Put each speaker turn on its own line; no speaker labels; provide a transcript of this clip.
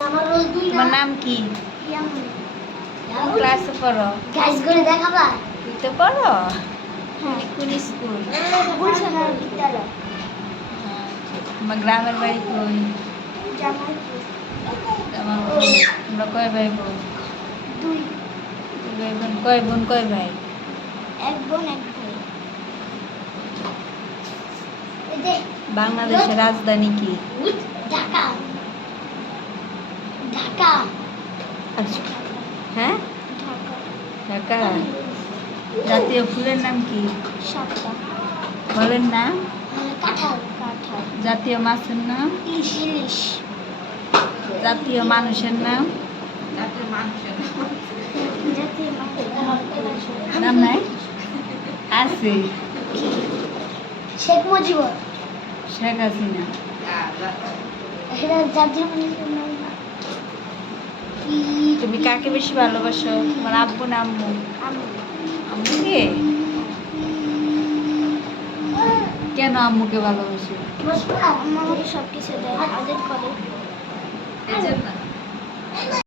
আমার
তোমার নাম কি? কোন ক্লাসে পড়ো?
গাইস করে দেখাবা?
তুই তো পড়ো?
হ্যাঁ।
কোন স্কুল
বিদ্যালয়।
তোমার গ্রামের বাড়ি
জামালপুর।
তোমরা কয় ভাই বোন?
দুই।
বোন। কয় বোন কয় ভাই?
এক বোন এক ভাই।
বাংলাদেশের রাজধানী কি?
ঢাকা। ঢাকা।
আচ্ছা। হ্যাঁ?
ঢাকা।
ঢাকা। জাতীয় ফুলের নাম কি?
সাতটা।
ফলের নাম?
কাঁঠাল কাঁঠাল।
জাতীয় মাছের নাম?
ইলিশ
জাতীয় মানুষের নাম?
জাতীয়
নাম। নাই? আছে।
শেখ মুজিবুর।
শেখ হাসিনা।
জাতীয় মানুষের নাম।
তুমি কাকে বেশি ভালোবাসো? তোমার আব্বু না আম্মু? আম্মুকে কেন আম্মুকে ভালোবাসো?
আম্মা আমাকে সব কিছু দেয় করে।